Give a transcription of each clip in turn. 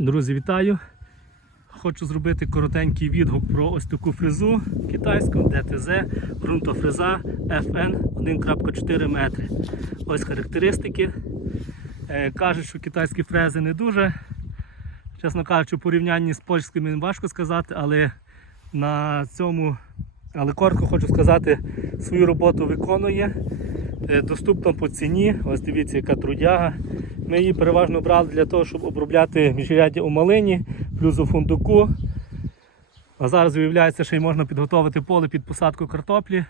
Друзі, вітаю! Хочу зробити коротенький відгук про ось таку фрезу китайську DTZ ґрунтофреза FN 1.4 метри. Ось характеристики. Е, Кажуть, що китайські фрези не дуже. Чесно кажучи, у порівнянні з польськими важко сказати, але на цьому, але коротко хочу сказати, свою роботу виконує. Е, Доступно по ціні. Ось дивіться, яка трудяга. Ми її переважно брали для того, щоб обробляти міжряддя у малині, плюс у фундуку. А зараз виявляється, що й можна підготувати поле під посадку картоплі.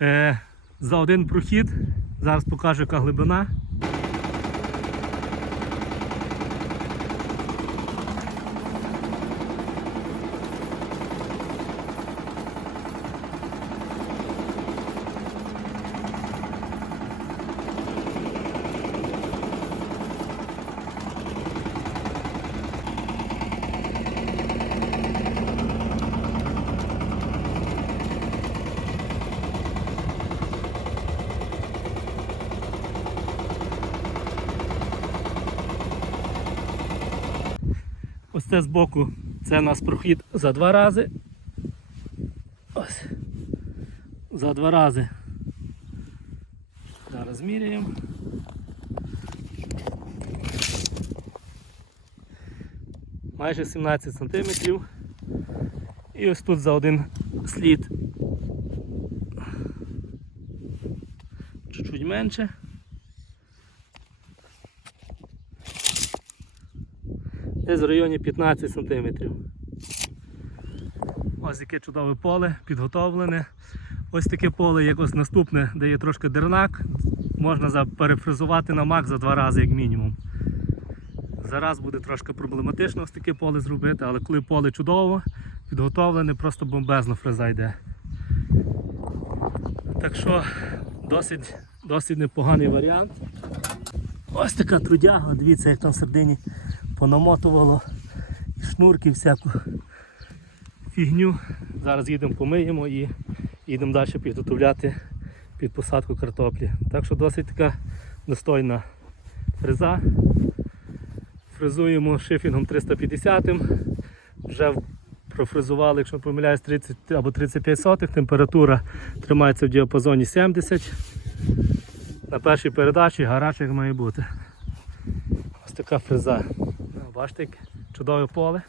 Е, за один прохід. Зараз покажу, яка глибина. Це збоку, це у нас прохід за два рази. Ось. За два рази. Зараз міряємо. Майже 17 сантиметрів. І ось тут за один слід. Чуть-чуть менше. Десь в районі 15 см. Ось яке чудове поле, підготовлене. Ось таке поле, як ось наступне, де є трошки дернак, можна перефрезувати на мак за два рази, як мінімум. Зараз буде трошки проблематично ось таке поле зробити, але коли поле чудово, підготовлене, просто бомбезно фреза йде. Так що досить, досить непоганий варіант. Ось така трудяга, дивіться, як там всередині понамотувало шнурки всяку фігню. Зараз їдемо помиємо і їдемо далі підготовляти під посадку картоплі. Так що досить така достойна фреза. Фрезуємо шифінгом 350 Вже профрезували, якщо не помиляюсь, 30 або 35 сотих. Температура тримається в діапазоні 70. На першій передачі гараж має бути. Ось така фреза. Бачите, як чудове поле.